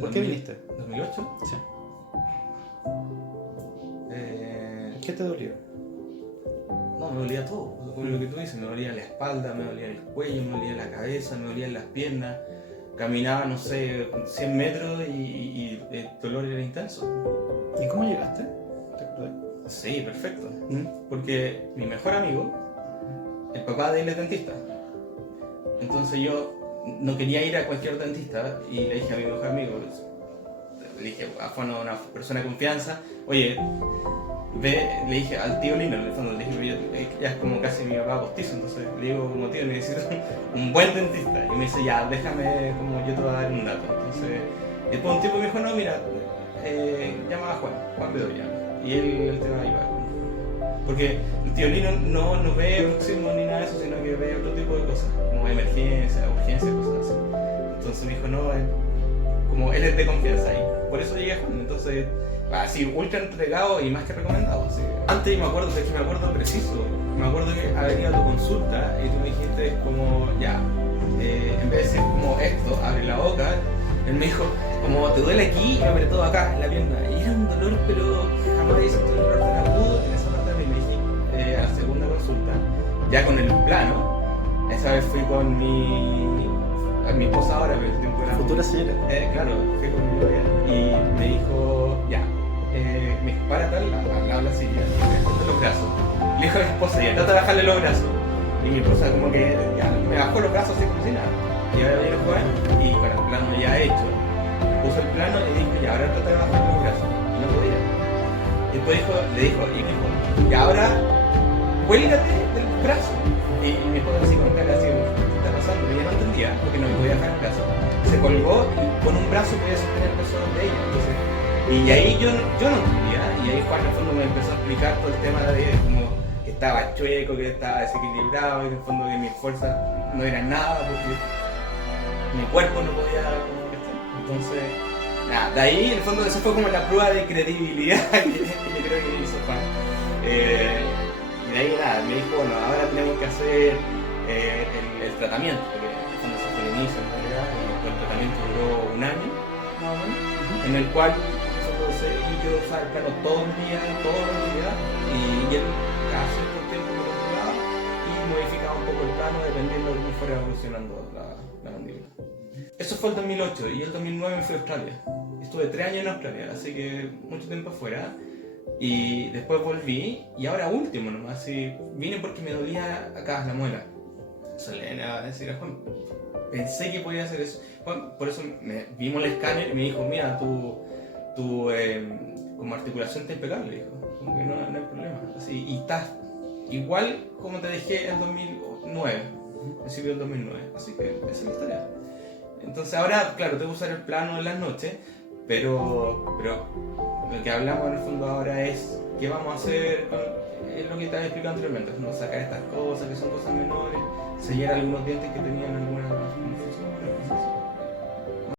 ¿Por qué viniste? 2008. Sí. Eh, ¿Qué te dolió? no, me dolía todo. Por lo que tú dices, me dolía la espalda, me dolía el cuello, me dolía la cabeza, me dolían las piernas. Caminaba, no sé, 100 metros y el dolor era intenso. ¿Y cómo llegaste? ¿Te acordás? Sí, perfecto. Porque mi mejor amigo, el papá de él es dentista. Entonces yo no quería ir a cualquier dentista y le dije a mi mejor amigo, le dije, fue una persona de confianza, oye, ve, le dije al tío Lino, en el fondo, le dije, ya es como casi mi papá postizo, entonces le digo, como tío, necesito un buen dentista. Y me dice, ya, déjame, como yo te voy a dar un dato. Entonces, después un tiempo me dijo, no, mira, llama a Juan Bedoya, y él te va a ayudar. Porque el tío Lino no ve bruxismo ni nada de eso, sino que ve otro tipo de cosas, como emergencia, urgencia, cosas así. Entonces me dijo, no, como él es de confianza, y por eso llegué a Juan. Entonces, así, ultra entregado y más que recomendado. Así. Antes me acuerdo, de hecho me acuerdo preciso, me acuerdo que había ido a tu consulta y tú me dijiste como, ya, en vez de decir como esto, abre la boca, él me dijo, como te duele aquí y me apretó acá en la pierna. Y era un dolor, pero jamás había sentido un dolor tan agudo en esa parte de mi dije, a la segunda consulta, ya con el plano. Esa vez fui con mi esposa ahora, pero el tiempo era... Futura señora. Claro, fui con mi novia y me dijo, ya, me dijo, párate al lado de la silla, y los brazos. Le dijo a mi esposa, ya, trata de bajarle los brazos. Y mi esposa como que ya me bajó los brazos así como si nada. Y ahora viene Juan y con el plano ya hecho, puso el plano y dijo, ya, ahora trata de bajar los brazos. Y no podía. Y después le dijo, y ahora cuélgate del brazo. Y mi esposa así con cara así, ¿qué está pasando? Y ella no entendía, porque no me podía dejar el brazo. Se colgó y con un brazo podía sostener el brazo de ella. Entonces, y ahí yo no entendía, y ahí Juan en el fondo me empezó a explicar todo el tema de como que estaba chueco, que estaba desequilibrado, y en el fondo que mis fuerzas no eran nada, porque mi cuerpo no podía como que estar. Entonces, nada, de ahí en el fondo eso fue como la prueba de credibilidad que yo creo que hizo Juan. Y de ahí nada, me dijo, bueno, ahora tenemos que hacer el tratamiento, porque en el fondo eso fue el inicio en realidad, y el tratamiento duró un año, más o menos, en el cual y yo usaba el plano todos los días, y él cada cierto tiempo me controlaba y modificaba un poco el plano dependiendo de cómo fuera evolucionando la mandíbula. Eso fue el 2008 y el 2009 me fui a Australia. Estuve 3 años en Australia, así que mucho tiempo afuera. Y después volví, y ahora último nomás, así, vine porque me dolía acá la muela. Eso le iba a decir a Juan. Pensé que podía hacer eso. Juan, por eso vimos el escáner y me dijo, mira, tu como articulación está impecable, dijo. Como que no hay problema. Así, y estás igual como te dejé en 2009, principio del 2009. Así que esa es la historia. Entonces ahora, claro, tengo que usar el plano en las noches, pero lo que hablamos en el fondo ahora es qué vamos a hacer con es lo que te había explicado anteriormente, ¿no? Sacar estas cosas que son cosas menores, sellar algunos dientes que tenían alguna función.